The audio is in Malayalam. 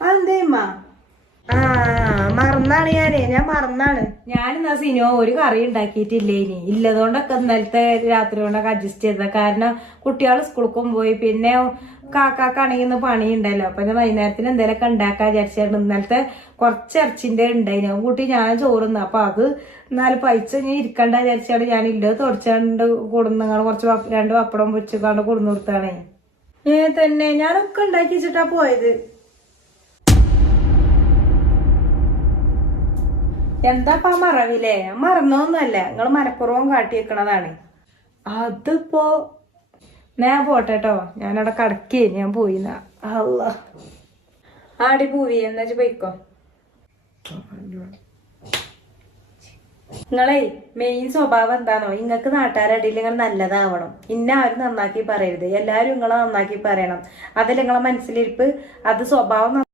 അതെന്തേമ്മ? ആ മറന്നാണ് ഞാൻ മറന്നാണ്. ഞാനെന്നാ സിനിമ ഒരു കറി ഉണ്ടാക്കിയിട്ടില്ലേ ഇനി ഇല്ലതുകൊണ്ടൊക്കെ ഇന്നലത്തെ രാത്രി കൊണ്ടൊക്കെ അഡ്ജസ്റ്റ് ചെയ്തത്. കാരണം കുട്ടികൾ സ്കൂൾക്കും പോയി, പിന്നെ കാക്കാണെങ്കിൽ ഇന്ന് പണിയുണ്ടല്ലോ. അപ്പൊ ഞാൻ വൈകുന്നേരത്തിന് എന്തെങ്കിലുമൊക്കെ ഉണ്ടാക്കാൻ വിചാരിച്ചായിരുന്നു. ഇന്നലത്തെ കുറച്ച് ഇറച്ചിന്റെ ഉണ്ടായിന് കൂട്ടി ഞാൻ ചോറുന്നു. അപ്പൊ അത് എന്നാലും പൈസ ഞാൻ ഇരിക്കണ്ട വിചാരിച്ചാണ് ഞാൻ ഇല്ലത് തുടച്ചാണ്ട് കൊടുന്ന കുറച്ച് 2 പപ്പടം വെച്ചുകാണ്ട് കൊടുന്നു കൊടുത്താണേ. തന്നെ ഞാനൊക്കെ ഉണ്ടാക്കി വെച്ചിട്ടാ പോയത്. എന്താപ്പാ മറവില്ലേ? മറന്നൊന്നുമല്ല, നിങ്ങള് മനഃപൂർവ്വം കാട്ടി വെക്കണതാണ്. അതിപ്പോ ഞാൻ പോട്ടെട്ടോ, ഞാനവിടെ കടക്കേ ഞാൻ പോയിന്നാ. അല്ല ആടി പോവി എന്നാ പോയിക്കോ. നിങ്ങളെ മെയിൻ സ്വഭാവം എന്താണോ? ഇങ്ങക്ക് നാട്ടുകാരടിയിൽ നിങ്ങൾ നല്ലതാവണം. ഇന്ന ആരും നന്നാക്കി പറയരുത്, എല്ലാരും നിങ്ങളെ നന്നാക്കി പറയണം. അതല്ല നിങ്ങളെ മനസ്സിലിരിപ്പ്. അത് സ്വഭാവം